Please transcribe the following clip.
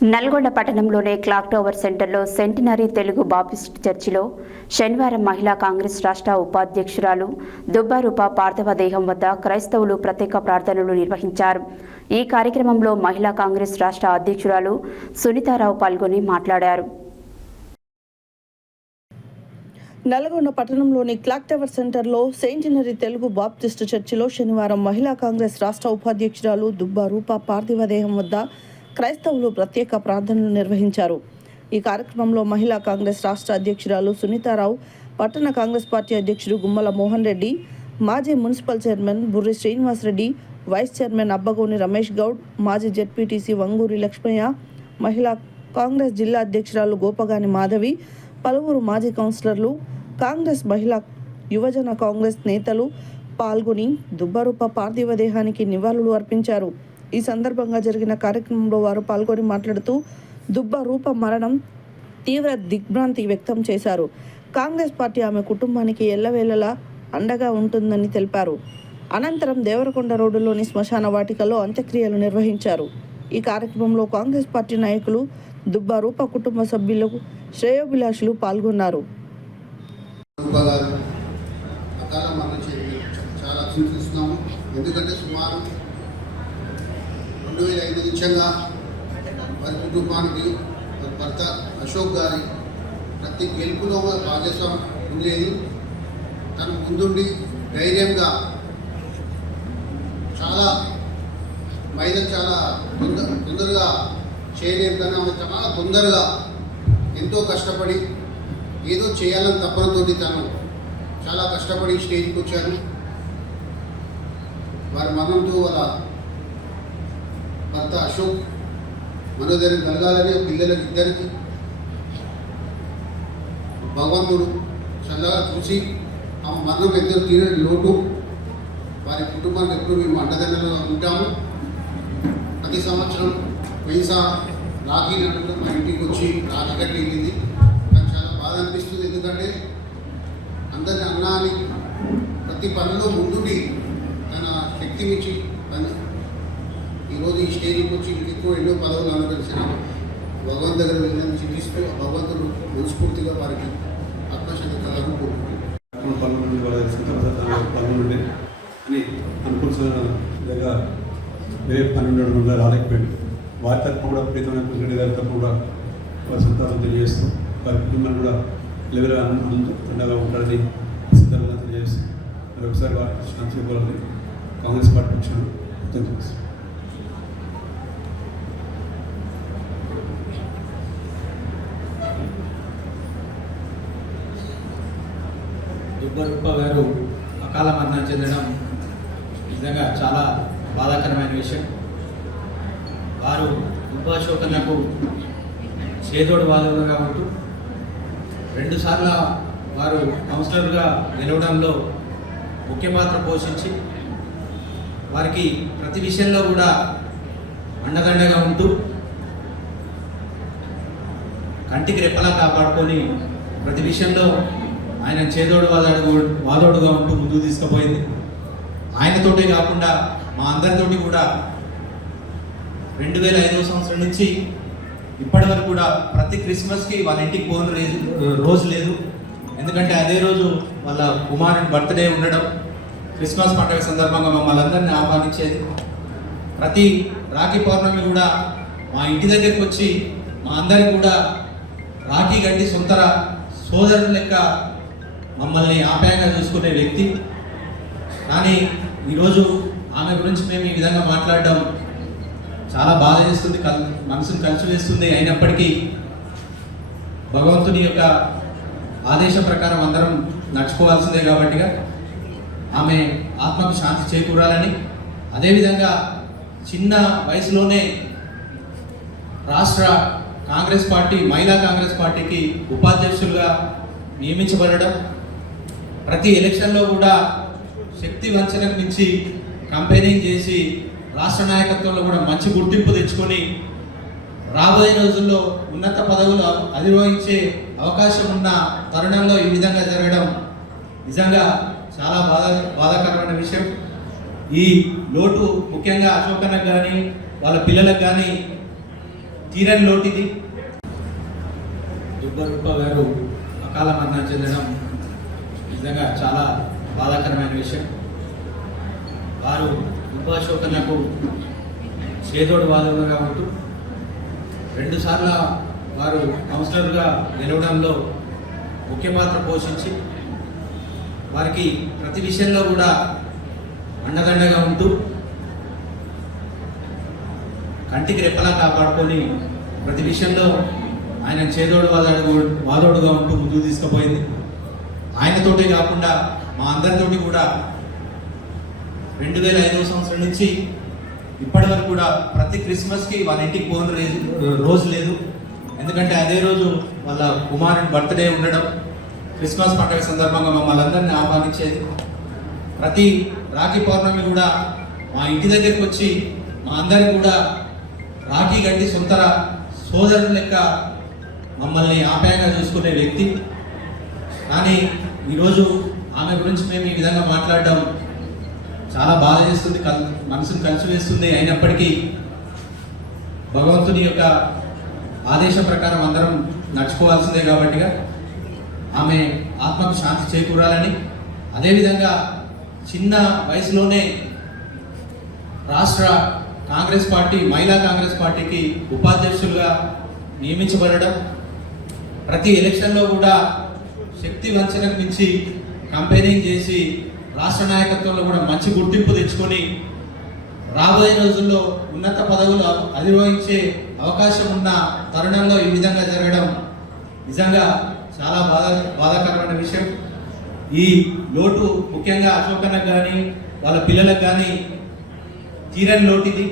నల్గొండ పట్టణంలోని clock tower సెంటర్లో centenary Telugu Baptist చర్చిలో శనివారం మహిళా కాంగ్రెస్ రాష్ట్ర ఉపాధ్యక్షురాలు దుబ్బారూప పార్థివ దేహం వద్ద క్రైస్తవులు ప్రత్యేక ప్రార్థనలు నిర్వహించారు. ఈ కార్యక్రమంలో మహిళా కాంగ్రెస్ రాష్ట్ర అధ్యక్షురాలు సునీతారావు పాల్గొని మాట్లాడారు. నల్గొండ పట్టణంలోని క్లాక్ టవర్ సెంటర్లో సెంటినరీ తెలుగు బాప్టిస్ట్ చర్చిలో శనివారం మహిళా కాంగ్రెస్ రాష్ట్ర ఉపాధ్యక్షురాలు దుబ్బారూప పార్థివ దేహం వద్ద క్రైస్తవులు ప్రత్యేక ప్రార్థనలు నిర్వహించారు. ఈ కార్యక్రమంలో మహిళా కాంగ్రెస్ రాష్ట్ర అధ్యక్షురాలు సునీతారావు, పట్టణ కాంగ్రెస్ పార్టీ అధ్యక్షుడు గుమ్మల మోహన్ రెడ్డి, మాజీ municipal chairman Burri Srinivasa Reddy, vice chairman Abbagoni Ramesh Goud, మాజీ జెడ్పీటీసీ వంగూరి లక్ష్మయ్య, మహిళా కాంగ్రెస్ జిల్లా అధ్యక్షురాలు గోపగాని మాధవి, పలువురు మాజీ కౌన్సిలర్లు, కాంగ్రెస్ మహిళా యువజన కాంగ్రెస్ నేతలు పాల్గొని దుబ్బారూప పార్థివ దేహానికి నివాళులు అర్పించారు. ఈ సందర్భంగా జరిగిన కార్యక్రమంలో వారు పాల్గొని మాట్లాడుతూ దుబ్బారూప మరణం తీవ్ర దిగ్భ్రాంతి వ్యక్తం చేశారు. కాంగ్రెస్ పార్టీ ఆమె కుటుంబానికి ఎల్లవేళలా అండగా ఉంటుందని తెలిపారు. అనంతరం దేవరకొండ రోడ్డులోని శ్మశాన వాటికలో అంత్యక్రియలు నిర్వహించారు. ఈ కార్యక్రమంలో కాంగ్రెస్ పార్టీ నాయకులు, దుబ్బారూప కుటుంబ సభ్యులు, శ్రేయోభిలాషులు పాల్గొన్నారు. ఎందుకంటే సుమారు 2005 నిమిషంగా వారి కుటుంబానికి భర్త అశోక్ గారి ప్రతి గెలుపులో భాగస్వామ్యం ఉండేది. తను ముందుండి ధైర్యంగా చాలా మహిళలు చాలా తొందరగా చేయలేరు కానీ ఆమె చాలా తొందరగా ఎంతో కష్టపడి ఏదో చేయాలని తప్పనతోటి తను చాలా కష్టపడి స్టేజ్కి వచ్చారు. వారి మరణంతో వాళ్ళ భర్త అశోక్ మనోధైర్యం కలగాలని పిల్లలకి ఇద్దరికి భగవంతుడు చల్లగా చూసి ఆమె మరణం ఎంతో తీరని లోటు. వారి కుటుంబానికి ఎప్పుడు మేము అండదండలుగా ఉంటాము. ప్రతి సంవత్సరం పైసా రాఖీ నడుపుతూ మా ఇంటికి వచ్చి రాఖీ కట్టి వెళ్ళింది. నాకు చాలా బాధ అనిపిస్తుంది. ఎందుకంటే అందరిని అన్నాని ప్రతి పనిలో ముందుండి తన శక్తి మించి ఈరోజు ఈ స్టేజ్కి వచ్చి ఇంకెక్కువ ఎన్నో పదవులు అనుభవించిన భగవంతు దగ్గర వెళ్ళని చింతిస్తూ భగవంతుడు మనస్ఫూర్తిగా వారికి ఆత్మశాంతి కలగడం కోరుకుంటున్నాను. అని అనుకుంటుగా వేరే 12 మంది రాలేకపోయింది. వారి తరఫున కూడా ప్రీతమైన రెడ్డి గారి తరఫున కూడా వారి సంతానం తెలియజేస్తూ వారి కుటుంబాన్ని కూడా లెవెల్ అండగా ఉంటారని సందర్భంగా తెలియజేస్తూ మరొకసారి వారికి క్షమించుకోవాలని కాంగ్రెస్ పార్టీ పక్షాన్ని తెలియజేస్తాం. దుబ్బారూప గారు అకాల మరణం చెందడం నిజంగా చాలా బాధాకరమైన విషయం. వారు దుబ్బాశోకన్నకు చేదోడు వాదోడుగా ఉంటూ 2 సార్లు వారు కౌన్సిలర్గా గెలవడంలో ముఖ్య పాత్ర పోషించి వారికి ప్రతి విషయంలో కూడా అండదండగా ఉంటూ కంటికి రెప్పలా కాపాడుకొని ప్రతి విషయంలో ఆయన చేదోడు వాదోడుగా ఉంటూ ముందుకు తీసుకుపోయింది. ఆయనతోటే కాకుండా మా అందరితోటి కూడా 2005 సంవత్సరం నుంచి ఇప్పటి వరకు కూడా ప్రతి క్రిస్మస్కి వాళ్ళ ఇంటికి పోని రోజు లేదు. ఎందుకంటే అదే రోజు వాళ్ళ కుమారుని బర్త్డే ఉండడం, క్రిస్మస్ పండుగ సందర్భంగా మమ్మల్ని అందరినీ ఆహ్వానించేది. ప్రతి రాఖీ పౌర్ణమి కూడా మా ఇంటి దగ్గరికి వచ్చి మా అందరికి కూడా రాఖీ గట్టి సొంత సోదరుని లెక్క మమ్మల్ని ఆప్యాయంగా చూసుకునే వ్యక్తి. కానీ ఈరోజు ఆమె గురించి మేము ఈ విధంగా మాట్లాడడం చాలా బాధ చేస్తుంది, మనసును కలిసివేస్తుంది. అయినప్పటికీ భగవంతుని యొక్క ఆదేశం ప్రకారం అందరం నడుచుకోవాల్సిందే కాబట్టిగా ఆమె ఆత్మకు శాంతి చేకూరాలని, అదేవిధంగా చిన్న వయసులోనే రాష్ట్ర కాంగ్రెస్ పార్టీ మహిళా కాంగ్రెస్ పార్టీకి ఉపాధ్యక్షులుగా నియమించబడడం, ప్రతి ఎలక్షన్లో కూడా శక్తి వంచనకు మించి కంపెయినింగ్ చేసి రాష్ట్ర నాయకత్వంలో కూడా మంచి గుర్తింపు తెచ్చుకొని రాబోయే రోజుల్లో ఉన్నత పదవులు అధిరోహించే అవకాశం ఉన్న తరుణంలో ఈ విధంగా జరగడం నిజంగా చాలా బాధాకరమైన విషయం. ఈ లోటు ముఖ్యంగా అశోకన్నకు కానీ వాళ్ళ పిల్లలకు కానీ తీరని లోటిది. దుబ్బరూప గారు అకాల మరణం చెందడం నిజంగా చాలా బాధాకరమైన విషయం. వారు దుబ్బాశోకర్లకు చేదోడు వాదనగా ఉంటూ 2 సార్లు వారు కౌన్సిలర్గా గెలవడంలో ముఖ్య పాత్ర పోషించి వారికి ప్రతి విషయంలో కూడా అండదండగా ఉంటూ కంటికి రెప్పలా కాపాడుకొని ప్రతి విషయంలో ఆయన చేదోడు వాదోడుగా ఉంటూ ముందుకు తీసుకుపోయింది. ఆయనతోటే కాకుండా మా అందరితోటి కూడా 2005వ సంవత్సరం నుంచి ఇప్పటి వరకు కూడా ప్రతి క్రిస్మస్కి వాళ్ళ ఇంటికి పోని రోజు లేదు. ఎందుకంటే అదే రోజు వాళ్ళ కుమారుని బర్త్డే ఉండడం, క్రిస్మస్ పండుగ సందర్భంగా మమ్మల్ని అందరినీ ఆహ్వానించేది. ప్రతి రాఖీ పౌర్ణమి కూడా మా ఇంటి దగ్గరికి వచ్చి మా అందరినీ కూడా రాఖీ గట్టి సొంత సోదరుల లెక్క మమ్మల్ని ఆప్యాయంగా చూసుకునే వ్యక్తి. కానీ ఈరోజు ఆమె గురించి మేము ఈ విధంగా మాట్లాడడం చాలా బాధ చేస్తుంది, మనసును కలిసివేస్తుంది. అయినప్పటికీ భగవంతుని యొక్క ఆదేశం ప్రకారం అందరం నడుచుకోవాల్సిందే కాబట్టిగా ఆమె ఆత్మకు శాంతి చేకూరాలని, అదేవిధంగా చిన్న వయసులోనే రాష్ట్ర కాంగ్రెస్ పార్టీ మహిళా కాంగ్రెస్ పార్టీకి ఉపాధ్యక్షులుగా నియమించబడడం, ప్రతి ఎలక్షన్లో కూడా శక్తి వంచనకు మించి కంపెయినింగ్ చేసి రాష్ట్ర నాయకత్వంలో కూడా మంచి గుర్తింపు తెచ్చుకొని రాబోయే రోజుల్లో ఉన్నత పదవులు అధిరోహించే అవకాశం ఉన్న తరుణంలో ఈ విధంగా జరగడం నిజంగా చాలా బాధాకరమైన విషయం. ఈ లోటు ముఖ్యంగా అశోకన్నకు కానీ వాళ్ళ పిల్లలకు కానీ తీరని లోటు ఇది.